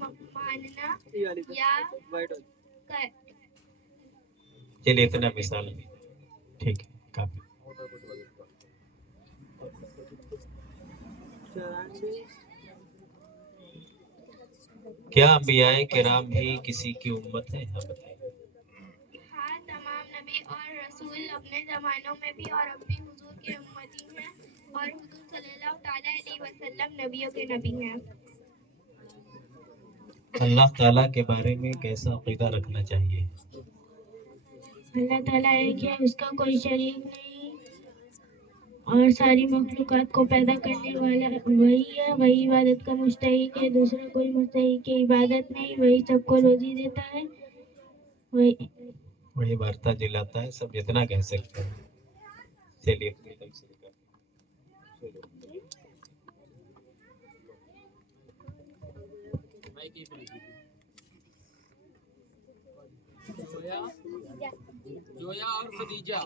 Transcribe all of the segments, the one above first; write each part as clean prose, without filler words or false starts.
ماننا یا چلیے اتنا مثال ٹھیک ہے کافی. کیا انبیاء کرام بھی کسی کی امت ہیں؟ ہاں بتائیے. ہاں، تمام نبی اور رسول اپنے زمانوں میں بھی اور اب بھی حضور کے امتی ہیں، اور حضور صلی اللہ تعالیٰ علیہ وسلم نبیوں کے نبی ہیں. اللہ تعالیٰ کے بارے میں کیسا عقیدہ رکھنا چاہیے؟ اللہ تعالیٰ ایک ہے، اس کا کوئی شریک نہیں، اور ساری مخلوقات کو پیدا کرنے والا وہی ہے، وہی عبادت کا مستحق ہے، دوسرا کوئی مستحق ہے عبادت نہیں، وہی سب کو روزی دیتا ہے، وہی وارتا دلاتا ہے، سب جتنا کہہ سکتے ہیں. چلیے جویا اور خدیجہ.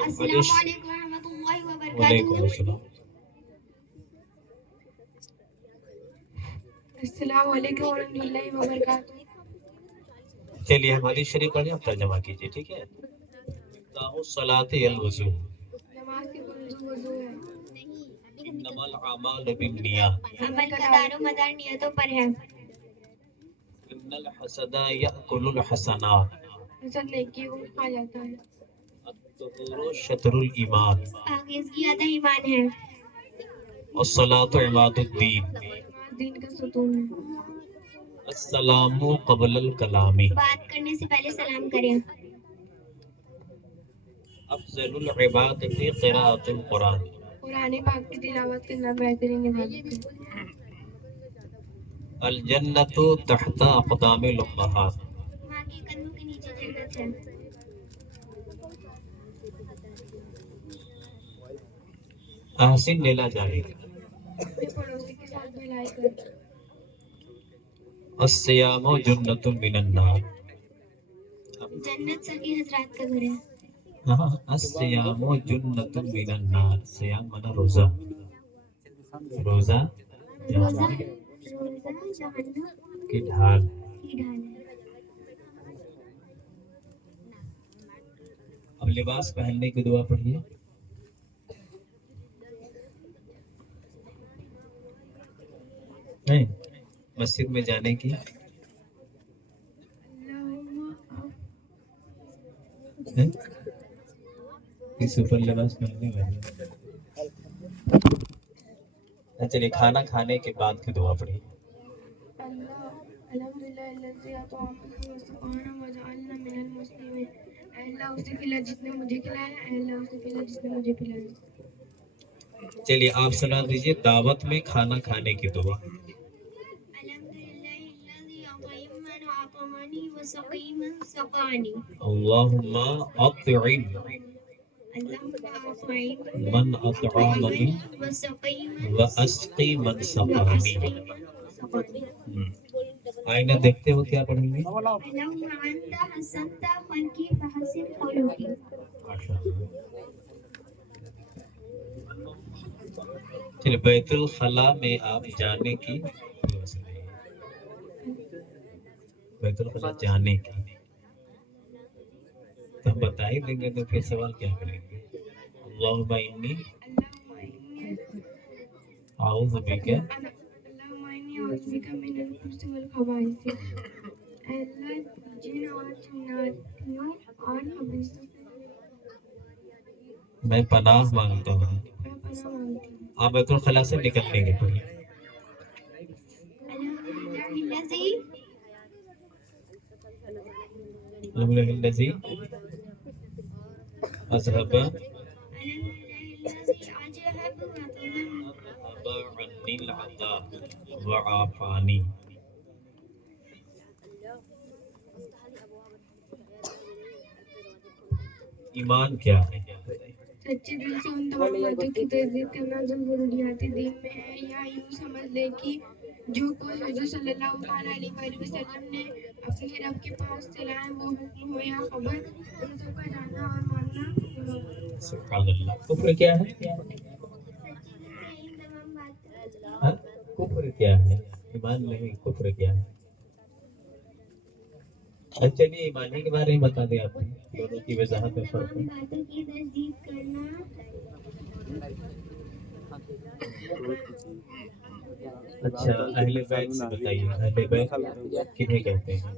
السلام علیکم ورحمۃ اللہ وبرکاتہ. وعلیکم السلام. السلام علیکم ورحمۃ اللہ وبرکاتہ. چلیے ہماری شریف پڑھیں، آپ ترجمہ کیجیے. ٹھیک ہے. الصلاۃ الوضو. نماز کے وضو ہے. انما الاعمال بالنیات. عمل کا دار و مدار نیتوں پر ہے. ان الحسد یاکل الحسنات. حسد نیکی کو کھا جاتا ہے. الطہور شطر الایمان. پاکیزگی آدھا ایمان ہے. الصلاۃ عماد الدین. نماز دین کا ستون ہے. السلام قبل الکلام. بات کرنے سے پہلے سلام کریں. افضل العبادۃ قراءۃ القرآن. قرآن پاک کی تلاوت کرنا بہترین عبادت ہے. الجنۃ تحت اقدام الامہات. ماں کے قدموں کے نیچے جنت ہے. احسن الی جارک. اپنے پڑوسی کے ساتھ بھلائی کر. الصیام جنۃ من النار. جنت سبھی حضرات کا گھر ہے. الصیام جنۃ من النار. صیام مانا روزہ. روزہ روزہ جہنم جہنم کی ڈھال. کی ڈھال ہے. اب لباس پہننے کی دعا پڑھیے. نہیں مسجد میں جانے کی سپر لباس پہننے والی. چلیے کھانا کھانے کے بعد کی دعا پڑھیے. الحمدللہ الذی اطعمنا وسقانا وجعلنا من المسلمین. اے اللہ اسے کھلا جس نے مجھے کھلایا، اے اللہ اسے پلا جس نے مجھے پلایا. چلیے آپ سنا دیجیے دعوت میں کھانا کھانے کی دعا. الحمدللہ الذی اطعمنا اطعمنی وسقینا سقانی. اللہم اطعم من اطعمنی واسقی من سقانی. آئینہ دیکھتے ہو کیا پڑھیں گے؟ اللہم انت حسنت خلقی فحسن خلقی. چلیے بیت الخلاء میں آپ جانے کی بیت الخلاء جانے کی تو ہم بتا ہی دیں گے تو پھر سوال کیا کریں گے؟ اللہم انی اعوذ بک اللہم انی اعوذ بک من الخبث والخبائث. اے اللہ جن اور جناتیوں اور خبیثوں میں پناہ مانگتا ہوں. میں پناہ مانگتی ہوں. آپ بیت الخلاء سے نکلنے کے پڑھیے. الحمدللہ الذی اذهب عنی العطا وعافانی. ایمان کیا ہے؟ سچے دل سے ان تمام باتوں کی تصدیق کرنا جو ضروریات دین میں ہے، یا یوں سمجھ لے کہ جو کوئی حضور صلی اللہ علیہ وسلم نے یہ رب کے پاس چلا ہے، وہ حکم ہو یا خبر، ان سب کا جاننا اور ماننا ایمان۔ سبحان اللہ۔ کفر کیا ہے؟ ہاں؟ کفر کیا ہے؟ ایمان نہیں، کفر کیا ہے؟ چلیے ایمانی کے بارے میں بتا دیں آپ نے، دونوں کی وضاحت میں فرق ہے۔ باتوں کی تصدیق کرنا، اچھا اہل بیت سے بتائیے، اہل بیت کنہیں کہتے ہیں؟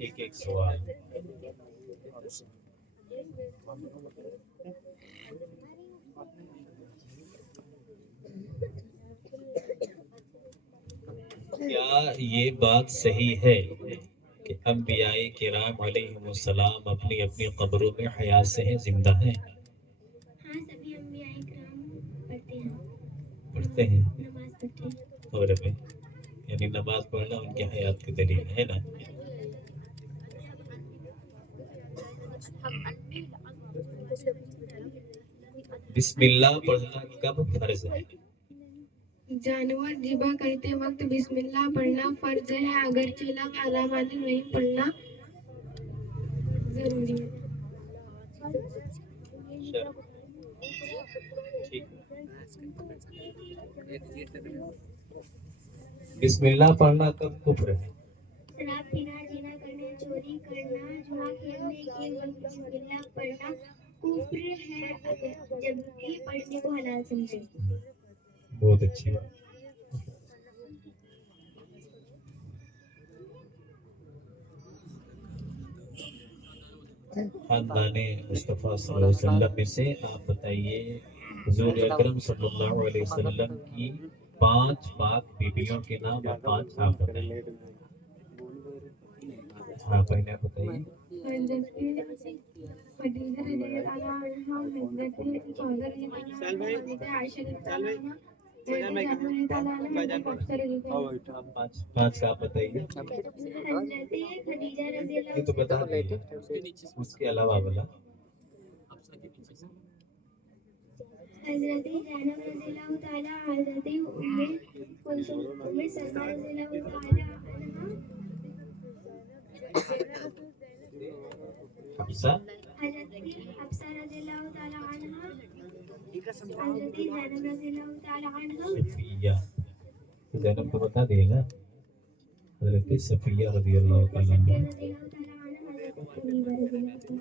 ایک ایک سوال۔ کیا یہ بات صحیح ہے کہ انبیاء کرام علیہم السلام اپنی اپنی قبروں میں حیات سے ہیں، زندہ ہیں؟ ہاں سبھی انبیاء کرام پڑھتے ہیں، پڑھتے ہیں نماز پڑھتے ہیں۔ اور میں یعنی نماز پڑھنا ان کی حیات کی دلیل ہے نا؟ بسم اللہ پڑھنا کب فرض ہے؟ جانور ذبح کرتے وقت بسم اللہ پڑھنا فرض ہے، اگر چلا علامات نہیں پڑھنا ضروری ہے۔ ٹھیک۔ بسم اللہ پڑھنا کب کفر ہے؟ شراب پینا، زنا کرنا، چوری کرنا، جوا کھیلنے کے وقت بسم اللہ پڑھنا کفر ہے، جبکہ پڑھنے کو حلال سمجھے۔ بہت اچھی بات۔ خاندان مصطفیٰ صلی اللہ علیہ وسلم میں سے آپ بتائیے حضور اکرم صلی اللہ علیہ وسلم کی 5 پاک بیویوں کے نام اور 5 آپ بتائیے۔ ہاں پہلے آپ بتائیے۔ حضرت خدیجہ رضی اللہ عنہا، حضرت سودا رضی اللہ عنہا، حضرت عائشہ رضی اللہ عنہا، حضرت جابر رضی اللہ عنہ، حضرت حفصہ رضی اللہ عنہ۔ 5 آپ بتائیے۔ حضرت خدیجہ رضی اللہ یہ تو بتا دیں، اس کے علاوہ بلا۔ حضرت زینب رضی اللہ تعالیٰ، حضرت ام کلثوم، ام سلمہ رضی اللہ تعالیٰ عنہا، حفصہ، حضرت حفصہ رضی اللہ تعالیٰ عنہا، حضرت زینب رضی اللہ تعالیٰ عنہا، صفیہ، زینب کو بتا دیے نا، حضرت صفیہ رضی اللہ تعالیٰ عنہ،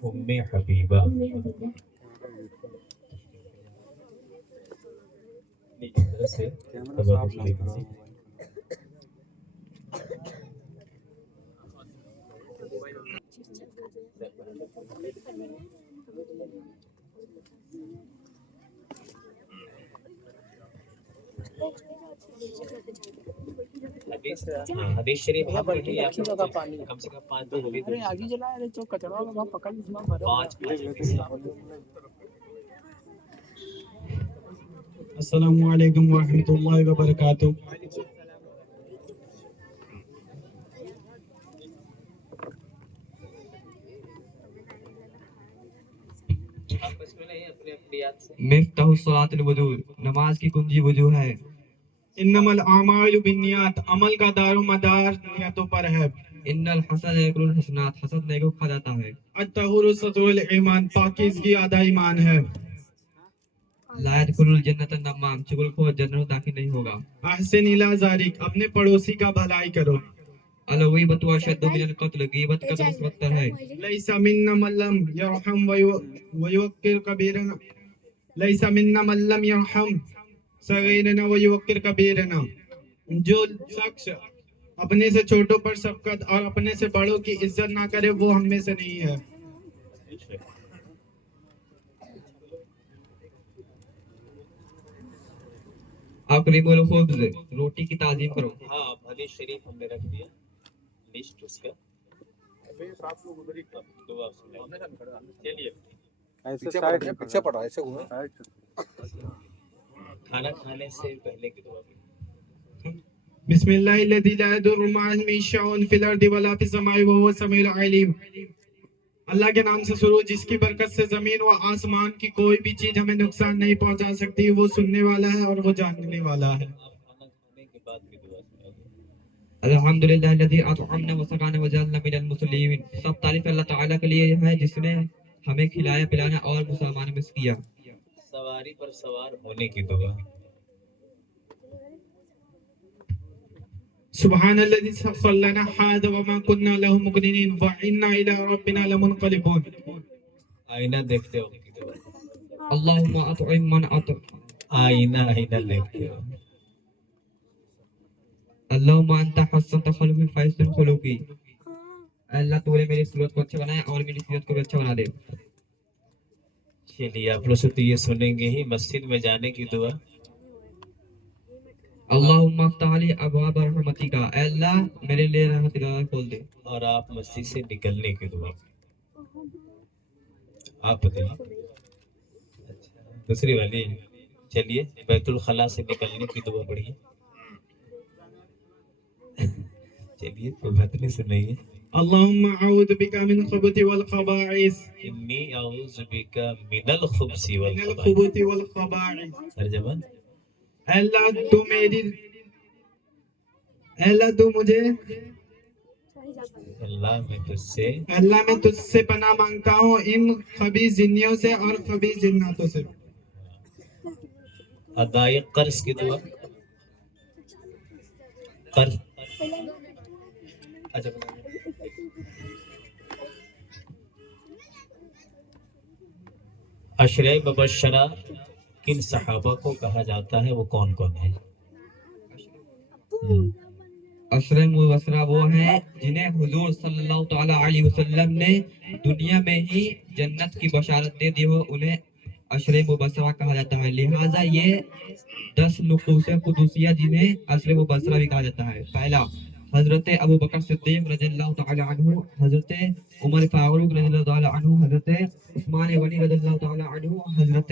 ام حبیبہ۔ سے تبرک لیجیے۔ حدیث شریف آپ پڑھیے، آپ کم سے کم 5 حدیث۔ 5 السلام علیکم ورحمۃ اللہ وبرکاتہ۔ مفتاح الصلاۃ الوضو، نماز کی کنجی وضو ہے۔ انما الاعمال بالنیات، عمل کا دار و مدار نیتوں پر ہے۔ ان الحسد یاکل الحسنات، حسد نیکو کھا جاتا ہے۔ الطہور سطر الایمان، پاکیزگی آدھا ایمان ہے۔ لا يدخل الجنۃ النمام، چغل خور جنت داخل نہیں ہوگا۔ احسن الی ذالک، اپنے پڑوسی کا بھلائی کرو۔ الغیبۃ اشد من القتل، غیبت قتل سے بدتر ہے۔ لیس منا من لم یرحم ویوقر کبیرنا، لیس منا من لم یرحم صغیرنا ویوقر کبیرنا، جو شخص اپنے سے چھوٹوں پر شفقت اور اپنے سے بڑوں کی عزت نہ کرے وہ ہم میں سے نہیں ہے۔ اکرم الخبز، روٹی کی تعظیم کرو۔ ہاں حدیث شریف ہم نے رکھ دیا لسٹ اس کا۔ چلیے کھانا کھانے سے پہلے کی دعا۔ بسم اللہ الذی لا یضر مع اسمہ شیء فی الارض ولا فی السماء وهو السمیع العلیم۔ اللہ کے نام سے شروع، جس کی برکت سے زمین و آسمان کی کوئی بھی چیز ہمیں نقصان نہیں پہنچا سکتی. وہ سننے والا ہے اور وہ جاننے والا ہے. آپ کھانا کھانے کے بعد بھی دعا سنائیے. الحمدللہ الذی اطعمنا وسقانا وجعلنا من المسلمین. سب تعریف اللہ تعالیٰ کے لیے ہے جس نے ہمیں کھلایا پلانا اور مسلمان میں سے کیا. سواری پر سوار ہونے کی دعا. سبحان الذي سخر لنا هذا وما كنا له مقرنين وإنا إلى ربنا لمنقلبون. آئینہ دیکھتے ہو کی دعا. اللہم اطعم من آئینہ دیکھتے ہو. اللہم انت حسنت خلقی فحسن خلقی. اللہ تو نے میری صورت کو اچھا بنایا اور میری صورت کو بھی اچھا بنا دے. چلیے آپ لوگ تو یہ سنیں گے ہی. مسجد میں جانے کی دعا. اللہم افتح لی ابواب رحمتک. اے اللہ میرے لیے رحمت کا دروازہ کھول دے. اور آپ مسجد سے نکلنے کی دعا. آپ بتائیے. اچھا دوسری والی. چلیے بیت الخلاء سے نکلنے کی دعا پڑھیے. چلیے کوئی بات نہیں سنائیے. اللهم أعوذ بك من الخبث والخبائث. انی اعوذ بک من الخبث من والخبائث. الخبث والخبائث. ترجمہ. اے اللہ تو مجھے اللہ میں تجھ سے اللہ میں تجھ سے پناہ مانگتا ہوں ان خبیث جنیوں سے اور خبیث جناتوں سے. ادائے قرض کی دعا. قرض. اچھا عشرہ مبشرہ کن صحابہ کو کہا جاتا ہے؟ وہ کون کون ہے؟ عشرہ مبشرہ وہ ہیں جنہیں حضور صلی اللہ تعالی علیہ وسلم نے دنیا میں ہی جنت کی بشارت دے دی ہو. انہیں عشرہ مبشرہ کہا جاتا ہے. لہٰذا یہ 10 نقوص قدسیہ جنہیں عشرہ مبشرہ بھی کہا جاتا ہے. پہلا حضرت ابو بکر صدیق رضی اللہ تعالی عنہ، حضرت عمر فاروق رضی اللہ تعالی عنہ، حضرت عثمان غنی رضی اللہ تعالی عنہ، حضرت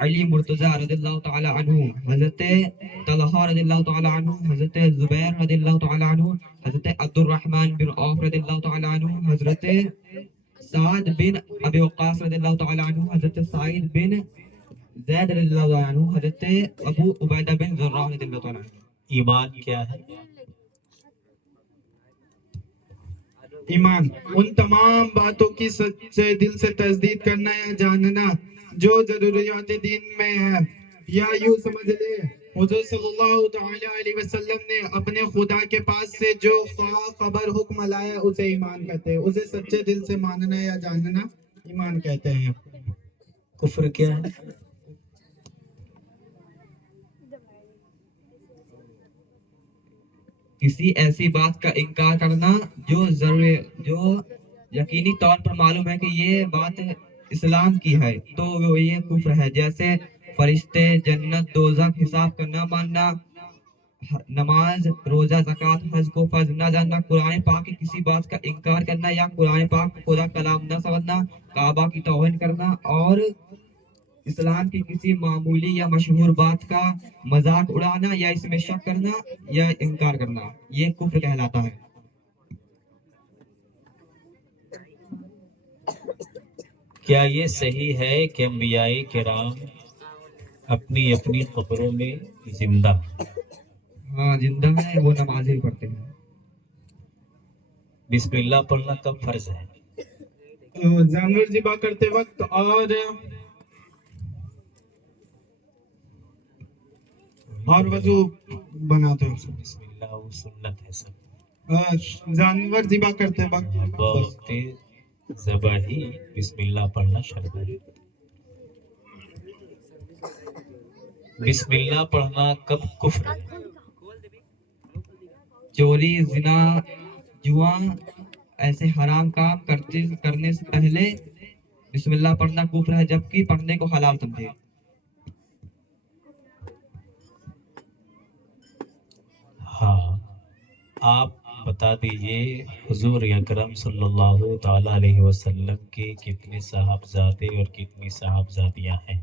علی مرتضی رضی اللہ تعالی عنہ، حضرت طلحہ رضی اللہ تعالی عنہ، حضرت زبیر رضی اللہ تعالی عنہ، حضرت عبد الرحمن بن عوف رضی اللہ تعالی عنہ، حضرت سعد بن ابی وقاص رضی اللہ تعالی عنہ، حضرت سعید بن زید رضی اللہ تعالی عنہ، حضرت ابو عبیدہ بن جراح رضی اللہ تعالی عنہ. ایمان کیا ہے؟ ایمان ان تمام باتوں کی سچے دل سے تصدیق کرنا یا جاننا جو ضروریات دین میں ہے. یا یوں سمجھ لے حضور صلی اللہ تعالی علیہ وسلم نے اپنے خدا کے پاس سے جو خبر حکم لایا اسے ایمان کہتے ہیں. اسے سچے دل سے ماننا یا جاننا ایمان کہتے ہیں. کفر کیا ہے؟ کسی ایسی بات کا انکار کرنا جو یقینی طور پر معلوم ہے کہ یہ بات اسلام کی ہے تو وہ یہ کفر ہے. جیسے فرشتے، جنت، دوزخ، حساب کا نہ ماننا، نماز، روزہ، زکوٰۃ، حج کو فرض نہ جاننا، قرآن پاک کی کسی بات کا انکار کرنا یا قرآن پاک کو خدا کلام نہ سمجھنا، کعبہ کی توہین کرنا اور اسلام کی کسی معمولی یا مشہور بات کا مذاق اڑانا یا اس میں شک کرنا یا انکار کرنا، یہ کفر کہلاتا ہے. کیا یہ صحیح ہے کہ انبیاء کرام اپنی اپنی قبروں میں زندہ؟ ہاں زندہ ہے، وہ نمازیں پڑھتے ہیں. بسم اللہ پڑھنا کب فرض ہے؟ جانور ذبح کرتے وقت اور وضو بناتے وقت. بسم اللہ وہ سنت ہے سب. جانور ذبح کرتے وقت وقت ذبح ہی بسم اللہ پڑھنا شرط ہے. بسم اللہ پڑھنا کب کفر ہے؟ چوری، زنا، جوا ایسے حرام کام کرنے سے پہلے بسم اللہ پڑھنا کفر ہے، جبکہ پڑھنے کو حلال سمجھے. ہاں آپ بتا دیجئے حضور اکرم صلی اللہ تعالی علیہ وسلم کے کتنے صاحبزادے اور کتنی صاحبزادیاں ہیں؟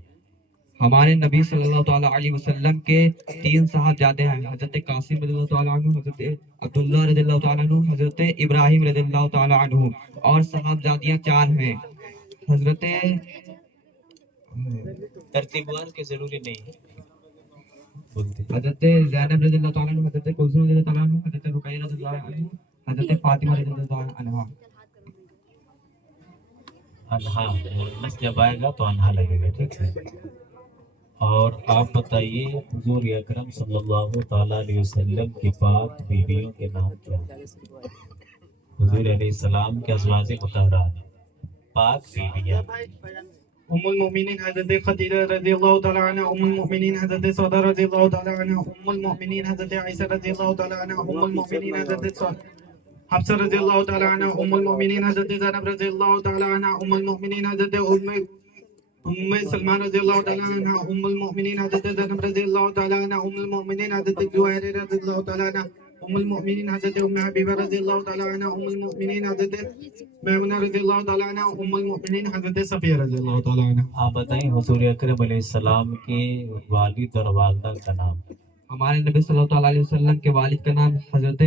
ہمارے نبی صلی اللہ تعالیٰ علیہ وسلم کے 3 صاحبزادے ہیں، حضرت قاسم رضی اللہ تعالیٰ عنہ، حضرت عبداللہ رضی اللہ تعالیٰ عنہ، حضرت ابراہیم رضی اللہ تعالیٰ عنہ، اور صاحبزادیاں 4 ہیں، حضرت ترتیب وار کے ضروری نہیں ہے بولتے حضرت زینب رضی اللہ تعالیٰ عنہ، حضرت کلثوم رضی اللہ تعالیٰ عنہ، حضرت رقیہ رضی اللہ عنہ، حضرت فاطمہ رضی اللہ تعالیٰ عنہ۔ انہا مونس جب آئے گا تو انہا لگے گا، ٹھیک ہے۔ اور آپ بتائیے حضور اکرم صلی اللہ تعالیٰ علیہ وسلم کی پاک بیویوں کے نام کیا ہیں؟ حضور علیہ السلام کے ازواج مطہرات پاک بیویاں ام المؤمنین حضرت خدیجہ رضی اللہ تعالی عنہ، ام المؤمنین حضرت سعدہ رضی اللہ تعالی عنہ، ام المؤمنین حضرت عائشہ رضی اللہ تعالی عنہ، ام المؤمنین حضرت حفصہ رضی اللہ تعالی عنہ، ام المؤمنین حضرت زینب رضی اللہ تعالی عنہ، ام المؤمنین حضرت ام سلمان رضی اللہ تعالی عنہ، ام المؤمنین حضرت زینب رضی اللہ تعالی عنہ، ام المؤمنین حضرت زہیرہ رضی اللہ تعالی عنہ، ام المؤمنین حضرت ام حبیبہ رضی اللہ تعالی عنہ، ام المؤمنین حضرت میمونہ رضی اللہ تعالی عنہ، ام المؤمنین حضرت صفیہ رضی اللہ تعالی عنہ۔ آپ بتائیں حضور اکرم علیہ السلام کے والد اور والدہ کا نام۔ ہمارے نبی صلی اللہ تعالیٰ علیہ وسلم کے والد کا نام حضرت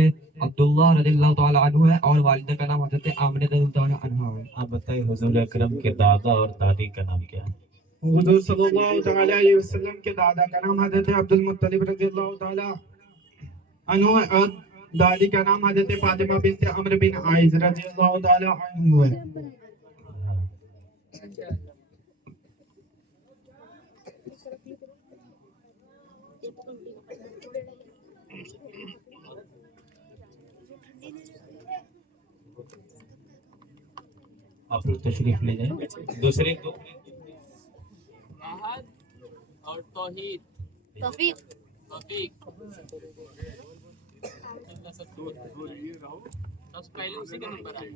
عبداللہ رضی اللہ تعالیٰ عنہ ہے، اور والدہ کا نام حضرت آمنہ رضی اللہ تعالیٰ عنہ ہے۔ آپ بتائیں حضور اکرم کے دادا اور دادی کا نام کیا ہے؟ حضور صلی اللہ تعالی علیہ وسلم کے دادا کا نام حضرت عبد المطلب رضی اللہ تعالی عنہ اور دادی کا نام حضرت فاطمہ بنت عمرو بن عائض رضی اللہ تعالی عنہ ہے۔ آپ لوگ تشریف لے جائیں۔ دوسرے کو احد اور توحید توفیق توفیق سب سے پہلے اسی کا نمبر آئے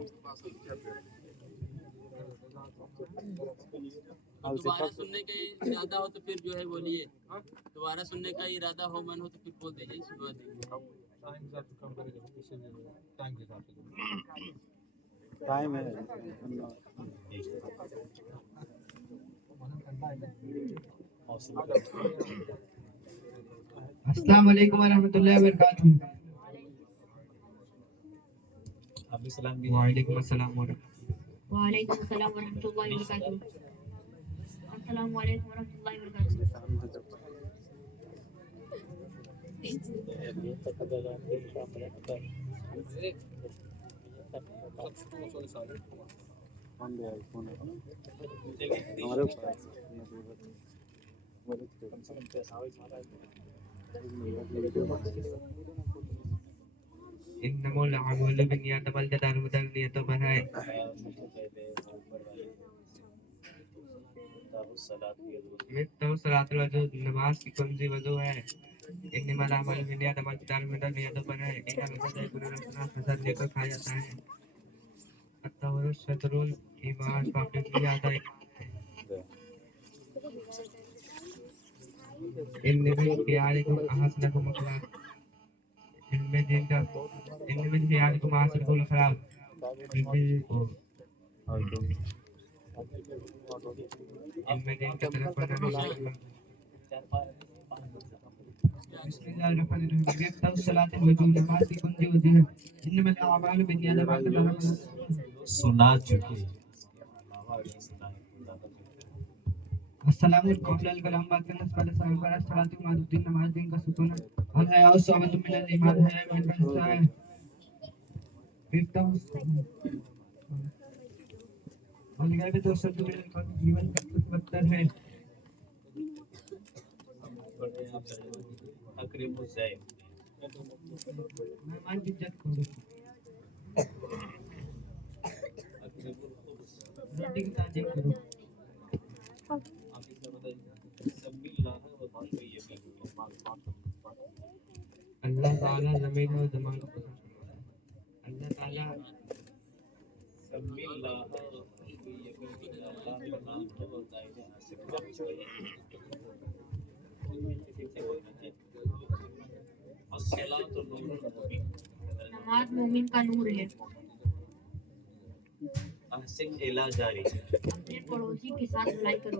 دوبارہ سننے کا ارادہ ہو تو پھر جو ہے بولیے، دوبارہ سننے کا ارادہ ہو من ہو تو پھر بول دیجیے، سنوا دیجیے۔ ٹائم ہے۔ السلام علیکم ورحمۃ اللہ وبرکاتہ۔ آپ بھی سلام بھی وعلیکم السلام ورحمۃ وعلیکم السلام ورحمۃ اللہ وبرکاتہ۔ السلام علیکم ورحمۃ اللہ وبرکاتہ۔ انما الاعمال بالنیات والجزاء نیتوں پر ہے۔ مفتاح صلاۃ الوضو، نماز کی کنزی وضو ہے۔ انما الاعمال بالنیات والجزاء نیتوں پر ہے۔ انما الجزاء فساد لے کر کھایا جاتا ہے۔ الطہور شطر الایمان، پاک کی یاد ہے۔ انما خیالکم احسنکم اخلاق، ان میں دین کا ان میں خیالکم احسنکم اخلاق، ان میں دین کا طرف بڑھنا۔ بسم اللہ الرحمن الرحیم۔ مفتاح صلاۃ الوضو، نماز کی کنجی وضو ہے۔ انما الاعمال بالنیات والجزاء سنا چکے۔ السلام علیکم قبل الکلام بات کرنے سے پہلے سلام کرنا، صلاۃ و الدین، نماز دین کا ستون ہے۔ الحیاء شعبۃ من الایمان، حیا ایمان کا حصہ ہے۔ الغیبۃ والصدق من القول، جیون کا بدتر ہے۔ اکرم الزائد مہمان کی عزت کرو، روٹی کی تعظیم کرو۔ اللہ تعالیٰ زمین اور زمان کو پسند کرتا ہے۔ اللہ تعالیٰ نماز مومن کا نور ہے۔ احسن الی جاری، اپنے پڑوسی کے ساتھ بھلائی کرو۔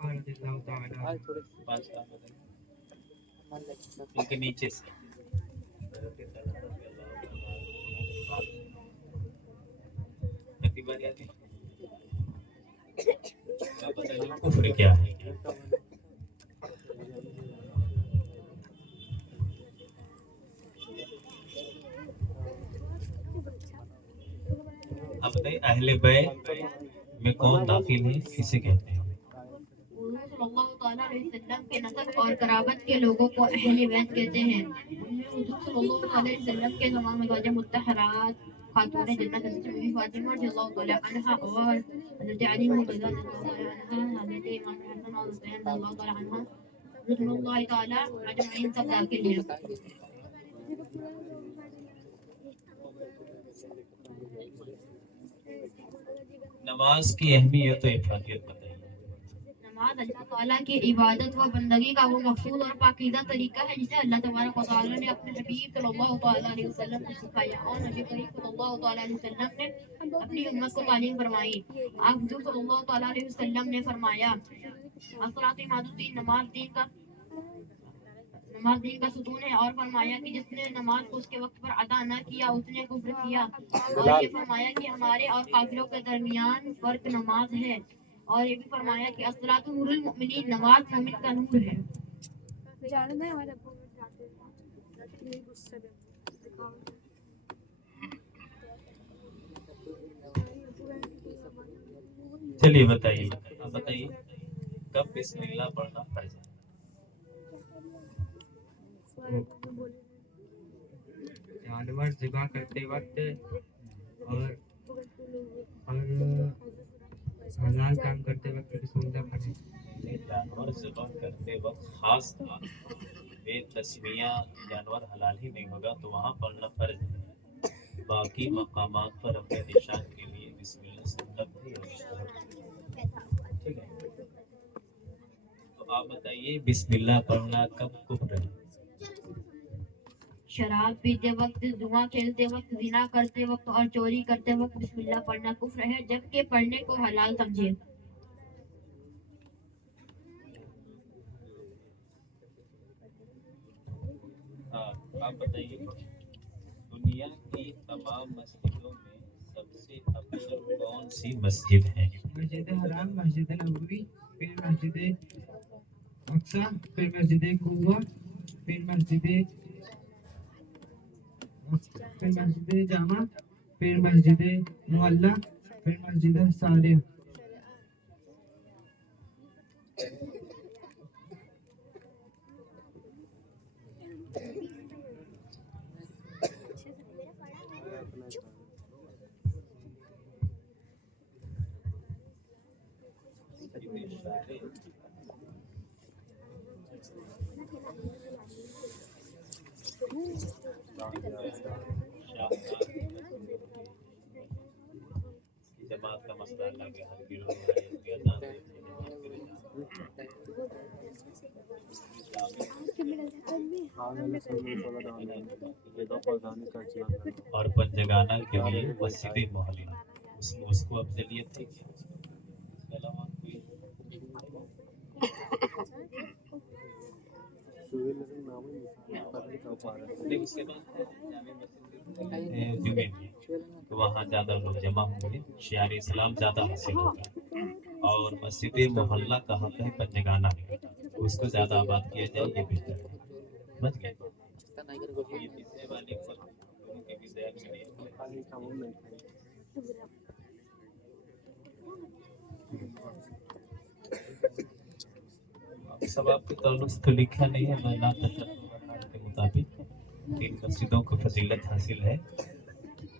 طلحہ رضی اللہ تعالیٰ عنہ۔ پانچ کا ان کے نیچے سے حضرت طلحہ رضی اللہ تعالیٰ عنہ کی بات آتی ہے۔ آپ بتائیے کفر کیا ہے؟ اب بتائیے اہل بیت میں کون داخل ہے، کسے کہتے ہیں؟ حضور صلی اللہ تعالیٰ علیہ وسلم کے نسب اور قرابت کے لوگوں کو اہل بیت کہتے ہیں۔ ان میں حضور صلی اللہ علیہ وسلم کے تمام ازواج مطہرات، خاتون جنت حضرت بی فاطمہ رضی اللہ تعالیٰ عنہا اور حضرت علی مرتضی رضی اللہ تعالیٰ عنہ، حضرت امام حسن اور حسین رضی اللہ تعالیٰ عنہ، رضی اللہ تعالیٰ اجمعین سب داخل ہیں۔ نماز کی اہمیت و افادیت بتائیے۔ نماز اللہ تعالیٰ کی عبادت و بندگی کا وہ مقصود اور پاکیزہ طریقہ ہے جسے اللہ تبارک و تعالیٰ نے اپنے حبیب صلی اللہ تعالیٰ علیہ وسلم کو سکھایا اور نبی کریم صلی اللہ تعالیٰ علیہ وسلم نے اپنی امت کو تعلیم فرمائی۔ آپ حضور صلی اللہ تعالیٰ علیہ وسلم نے فرمایا الصلاۃ عماد الدین، نماز دین کا ستون ہے، اور فرمایا کہ جس نے نماز کو اس کے وقت پر ادا نہ کیا اس نے کفر کیا، اور یہ فرمایا کہ ہمارے اور کافروں کے درمیان فرق نماز ہے، اور یہ بھی فرمایا کہ الصلاۃ نور المؤمنین، نماز مومن کا نور ہے۔ چلیے بتائیے، آپ بتائیے کب بسم اللہ پڑھنا فرض ہے؟ جانور ذبح کرتے وقت اور حلال کام کرتے وقت بسم اللہ پڑھیں۔ جانور ذبح کرتے وقت خاص طور بے تسمیہ جانور حلال ہی نہیں ہوگا تو وہاں پڑھنا فرض ہے۔ باقی مقامات پر اپنے نشان کے لیے بسم اللہ سنت بھی ہے۔ ٹھیک ہے، تو آپ بتائیے بسم اللہ پڑھنا کب کفر ہے؟ شراب پیتے وقت، جوا کھیلتے وقت، زنا کرتے وقت اور چوری کرتے وقت بسم اللہ پڑھنا کفر ہے، جبکہ پڑھنے کو حلال سمجھے۔ ہاں، آپ بتائیے دنیا کی تمام مسجدوں میں سب سے افضل کون سی مسجد ہے؟ مسجد حرام، مسجد نبوی، پھر مسجد اقصی، پھر مسجد قبا، پھر مسجد جامع، پھر مسجد معلی، پھر مسجد ساریہ۔ جماعت کا مسئلہ اللہ کے حل کی اور پنجگانہ کے لیے مسجد محلی اس کو افضلیت تھی۔ اس کے علاوہ کوئی اس کے بعد جمعے تو وہاں زیادہ لوگ جمع ہوں گے، شعار اسلام زیادہ حاصل ہوگا، اور مسجد محلہ کا حق ہے پنجگانہ میں، اس کو زیادہ آباد کیا جائے یہ بہتر ہے۔ سمجھ گئے؟ یہ تیسرے والے پر ان کے بھی ذہن میں نہیں ہے۔ سب آپ کے تعلق سے تو لکھا نہیں ہے، میں لا تشدد کے مطابق 3 مسجدوں کو فضیلت حاصل ہے،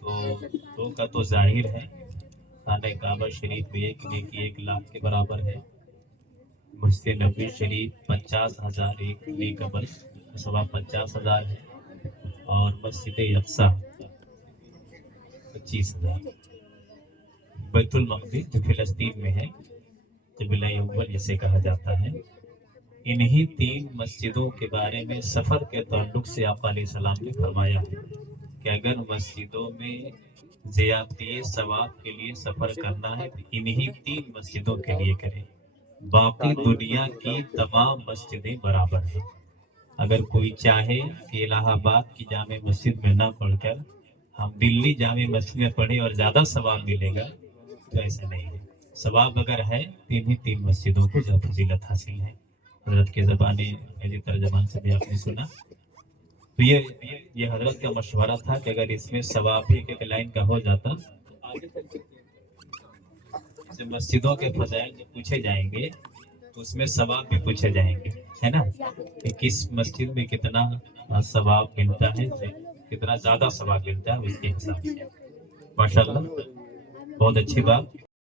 تو 2 کا تو ظاہر ہے، خانہ کعبہ شریف میں ایک نیکی 1 لاکھ کے برابر ہے، مسجد نبوی شریف 50,000 ایک نیک عمل ثواب 50,000 ہے، اور مسجد اقصی 25,000۔ بیت المقدس جو فلسطین میں ہے، قبلہ اول جسے کہا جاتا ہے، انہی 3 مسجدوں کے بارے میں سفر کے تعلق سے آقا علیہ السلام نے فرمایا ہے کہ اگر مسجدوں میں زیادتی ثواب کے لیے سفر کرنا ہے تو انہی 3 مسجدوں کے لیے کریں، باقی دنیا کی تمام مسجدیں برابر ہیں. اگر کوئی چاہے کہ الہ آباد کی جامع مسجد میں نہ پڑھ کر ہم دلی جامع مسجد میں پڑھیں اور زیادہ ثواب ملے گا، تو ایسا نہیں ہے. ثواب اگر ہے تین مسجدوں کو جو فضیلت حاصل ہے. حضرت کے زبانے میری ترجمان سے بھی آپ نے سنا. تو یہ حضرت کا مشورہ تھا کہ اگر اس میں ثواب ایک لائن کا ہو جاتا تو آگے چل کے مسجدوں کے فضائل جو پوچھے جائیں گے تو اس میں ثواب بھی پوچھے جائیں گے، ہے نا، کہ کس مسجد میں کتنا ثواب ملتا ہے، کتنا زیادہ ثواب ملتا ہے، اس کے حساب سے. ماشاءاللہ بہت اچھی بات.